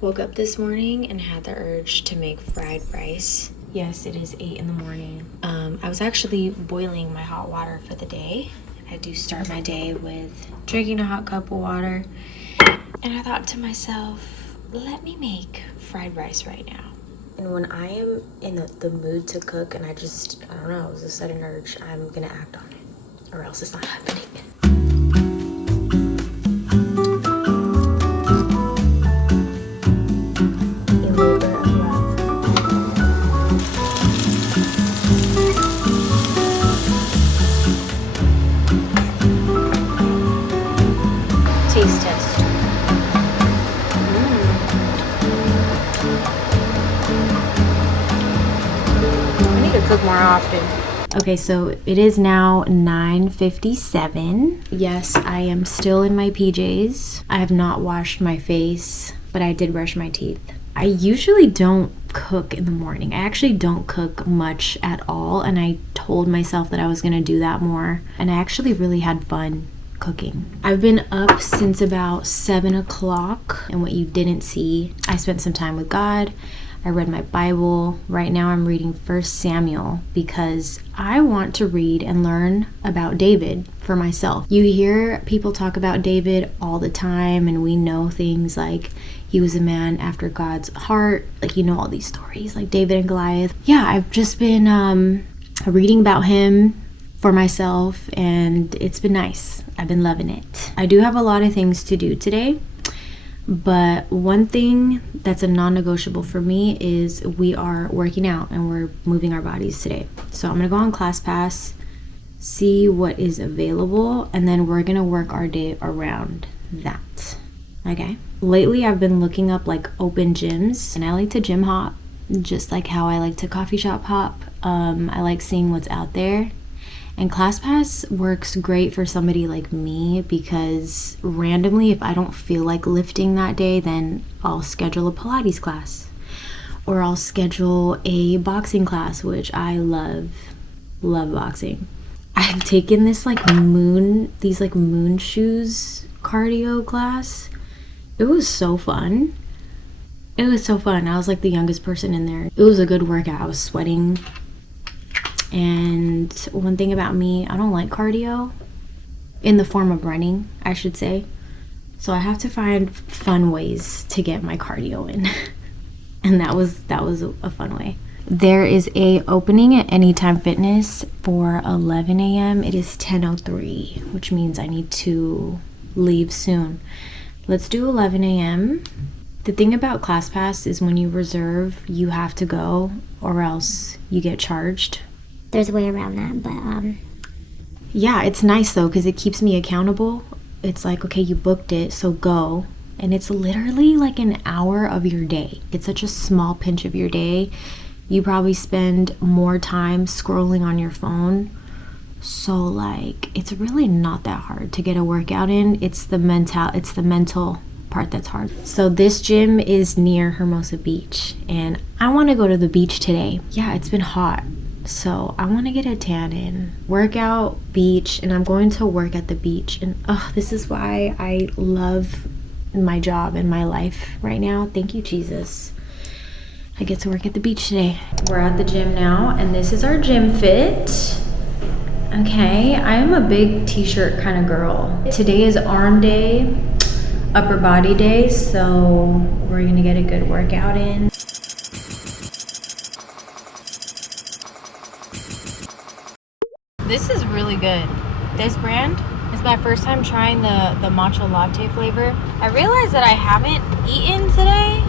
Woke up this morning and had the urge to make fried rice. Yes, it is 8 in the morning. I was actually boiling my hot water for the day. I do start my day with drinking a hot cup of water. And I thought to myself, let me make fried rice right now. And when I am in the mood to cook and I don't know, it was a sudden urge, I'm gonna act on it, or else it's not happening. A labor of love. Taste test. I need to cook more often. Okay, so it is now 9:57. Yes, I am still in my PJs. I have not washed my face, but I did brush my teeth. I usually don't cook in the morning. I actually don't cook much at all, and I told myself that I was gonna do that more, and I actually really had fun cooking. I've been up since about 7 o'clock, and what you didn't see, I spent some time with God. I read my Bible. Right now I'm reading 1 Samuel because I want to read and learn about David for myself. You hear people talk about David all the time, and we know things like he was a man after God's heart. Like, you know, all these stories like David and Goliath. Yeah, I've just been reading about him for myself, and it's been nice. I've been loving it. I do have a lot of things to do today. But one thing that's a non-negotiable for me is we are working out and we're moving our bodies today. So I'm gonna go on ClassPass, see what is available, and then we're gonna work our day around that. Okay? Lately I've been looking up like open gyms, and I like to gym hop, just like how I like to coffee shop hop. I like seeing what's out there. And ClassPass works great for somebody like me because randomly, if I don't feel like lifting that day, then I'll schedule a Pilates class or I'll schedule a boxing class, which I love boxing. I've taken this these moon shoes cardio class. It was so fun. I was like the youngest person in there. It was a good workout. I was sweating. And one thing about me, I don't like cardio in the form of running, I should say. So I have to find fun ways to get my cardio in. And that was a fun way. There is a opening at Anytime Fitness for 11 a.m. It is 10:03, which means I need to leave soon. Let's do 11 a.m. The thing about ClassPass is when you reserve, you have to go or else you get charged. There's a way around that, but yeah, it's nice though because it keeps me accountable. It's like, okay, you booked it, so go. And it's literally like an hour of your day. It's such a small pinch of your day. You probably spend more time scrolling on your phone. So like, it's really not that hard to get a workout in. It's the mental part that's hard. So this gym is near Hermosa Beach, and I want to go to the beach today. Yeah, it's been hot. So I want to get a tan in, workout, beach, and I'm going to work at the beach. And this is why I love my job and my life right now. Thank you, Jesus. I get to work at the beach today. We're at the gym now, and this is our gym fit. Okay, I am a big t-shirt kind of girl. Today is arm day, upper body day, so we're gonna get a good workout in. This is really good. This brand is my first time trying the matcha latte flavor. I realized that I haven't eaten today.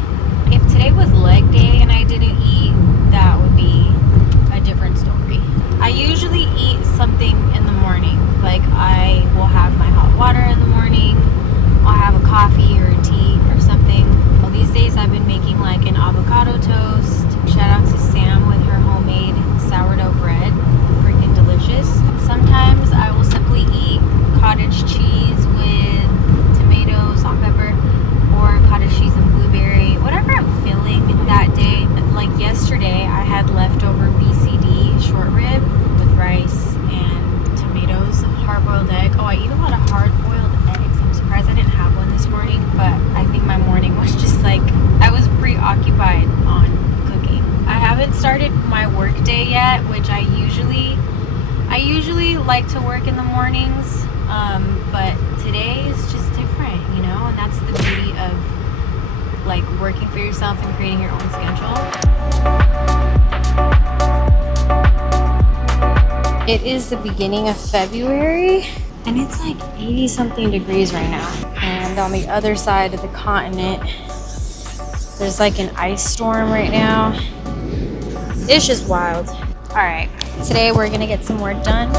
If today was leg day and I didn't eat, that would be a different story. I usually eat something in the morning. Like I will have my hot water in the morning. I'll have a coffee or a tea or something. Well, these days I've been making like an avocado toast. Shout out to Sam with her homemade sourdough bread. Freaking delicious. Sometimes I will simply eat cottage cheese with tomato, salt, pepper, or cottage cheese and blueberry. Whatever I'm feeling that day. Like yesterday, I had leftover BCD short rib with rice and tomatoes, hard-boiled egg. Oh, I eat a lot of hard-boiled eggs. I'm surprised I didn't have one this morning, but I think my morning was started my work day yet, which I usually like to work in the mornings, but today is just different, you know, and that's the beauty of like working for yourself and creating your own schedule. It is the beginning of February and it's like 80 something degrees right now, and on the other side of the continent there's like an ice storm right now. It's just wild. All right, today we're gonna get some work done.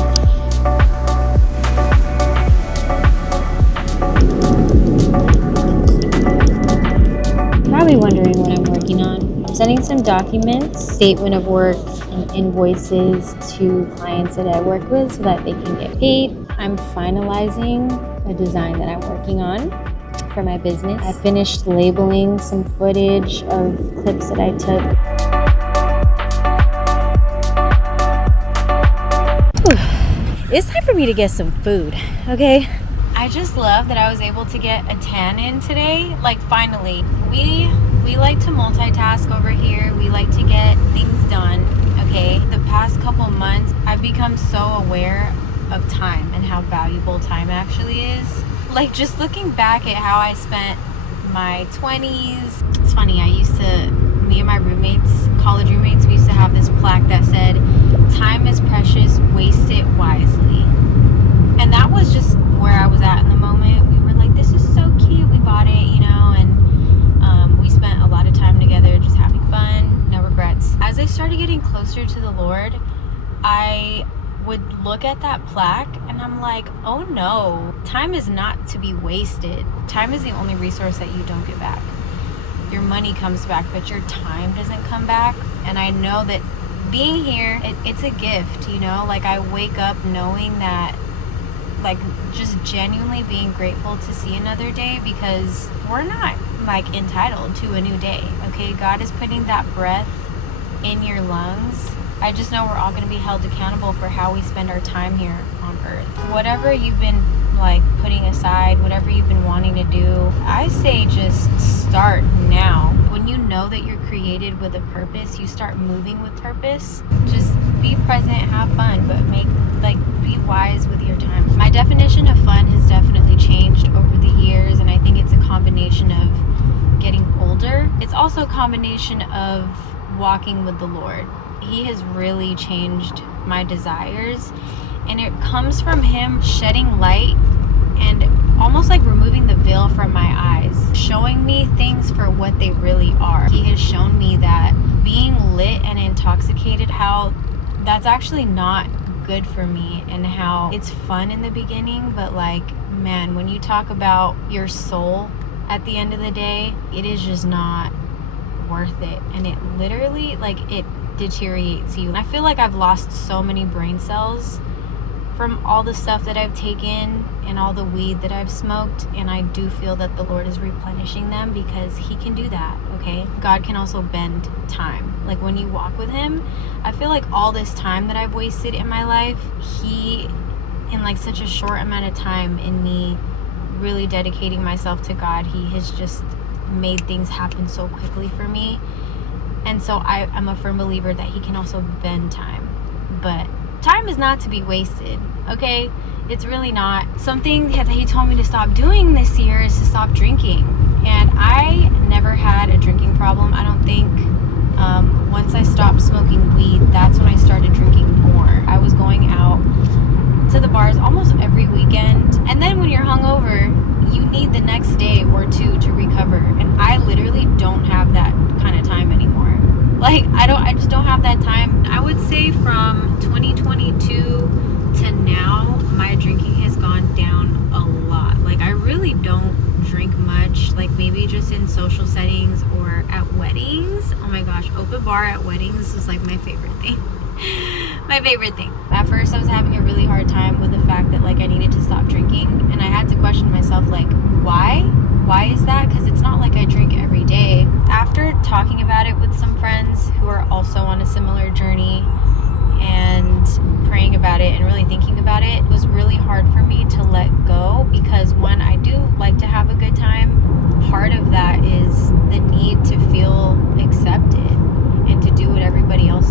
Probably wondering what I'm working on. I'm sending some documents, statement of work, and invoices to clients that I work with so that they can get paid. I'm finalizing a design that I'm working on for my business. I finished labeling some footage of clips that I took. It's time for me to get some food, okay? I just love that I was able to get a tan in today. Like, finally. We like to multitask over here. We like to get things done, okay? The past couple months, I've become so aware of time and how valuable time actually is. Like, just looking back at how I spent my 20s. It's funny, me and my roommates, college roommates, we used to have this plaque that said, "Time is precious, waste it wisely." And that was just where I was at in the moment. We were like, this is so cute, we bought it, you know, and we spent a lot of time together just having fun, no regrets. As I started getting closer to the Lord, I would look at that plaque and I'm like, oh no, time is not to be wasted. Time is the only resource that you don't get back. Your money comes back, but your time doesn't come back. And I know that being here, it's a gift, you know, like I wake up knowing that, like, just genuinely being grateful to see another day, because we're not like entitled to a new day, okay? God is putting that breath in your lungs. I just know we're all going to be held accountable for how we spend our time here on earth. Whatever you've been like putting aside, whatever you've been wanting to do, I say just start now. When you know that you're created with a purpose, you start moving with purpose. Just be present, have fun, but be wise with your time. My definition of fun has definitely changed over the years, and I think it's a combination of getting older. It's also a combination of walking with the Lord. He has really changed my desires, and it comes from Him shedding light and almost like removing the veil from my eyes, showing me things for what they really are. He has shown me that being lit and intoxicated, how that's actually not good for me, and how it's fun in the beginning, but like, man, when you talk about your soul at the end of the day, it is just not worth it. And it literally, like, it deteriorates you. And I feel like I've lost so many brain cells from all the stuff that I've taken and all the weed that I've smoked, and I do feel that the Lord is replenishing them, because He can do that, okay? God can also bend time. Like, when you walk with Him, I feel like all this time that I've wasted in my life, He, in like such a short amount of time, in me really dedicating myself to God, He has just made things happen so quickly for me. And so I'm a firm believer that He can also bend time. But time is not to be wasted, okay? It's really not. Something that He told me to stop doing this year is to stop drinking. And I never had a drinking problem, I don't think. Once I stopped smoking weed, that's when I started drinking more. I was going out to the bars almost every weekend. And then when you're hungover, you need the next day or two to recover. And I literally don't have that kind of time anymore. Like, I just don't have that time. I would say from 2022 to now, my drinking has gone down a lot. Like, I really don't drink much, like maybe just in social settings or at weddings. Oh my gosh, open bar at weddings is like my favorite thing. My favorite thing. At first I was having a really hard time with the fact that like I needed to stop drinking, and I had to question myself, like, why is that? Because it's not like I drink every day. After talking about it with some friends who are also on a similar journey and praying about it and really thinking about it, it was really hard for me to let go, because when I do like to have a good time, part of that is the need to feel accepted and to do what everybody else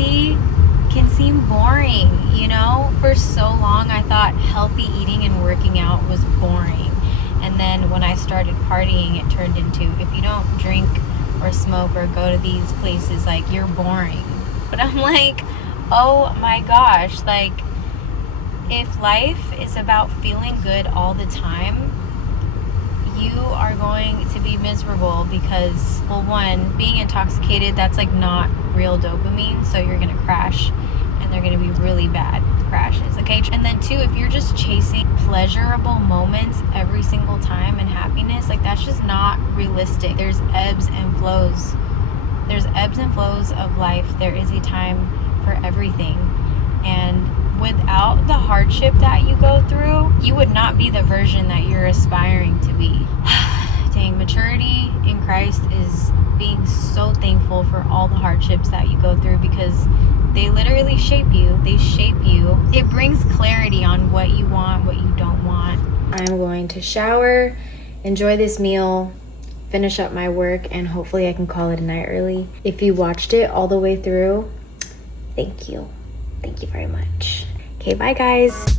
healthy can seem boring, you know? For so long, I thought healthy eating and working out was boring. And then when I started partying, it turned into, if you don't drink or smoke or go to these places, like, you're boring. But I'm like, oh my gosh, like, if life is about feeling good all the time, you are going to be miserable because, well, one, being intoxicated, that's like not real dopamine, so you're gonna crash, and they're gonna be really bad crashes, okay? And then two, if you're just chasing pleasurable moments every single time and happiness, like, that's just not realistic. There's ebbs and flows. There's ebbs and flows of life. There is a time for everything. And without the hardship that you go through, you would not be the version that you're aspiring to be. Dang, maturity in Christ is being so thankful for all the hardships that you go through, because they literally shape you. They shape you. It brings clarity on what you want, what you don't want. I'm going to shower, enjoy this meal, finish up my work, and hopefully I can call it a night early. If you watched it all the way through, thank you. Thank you very much. Okay, bye guys.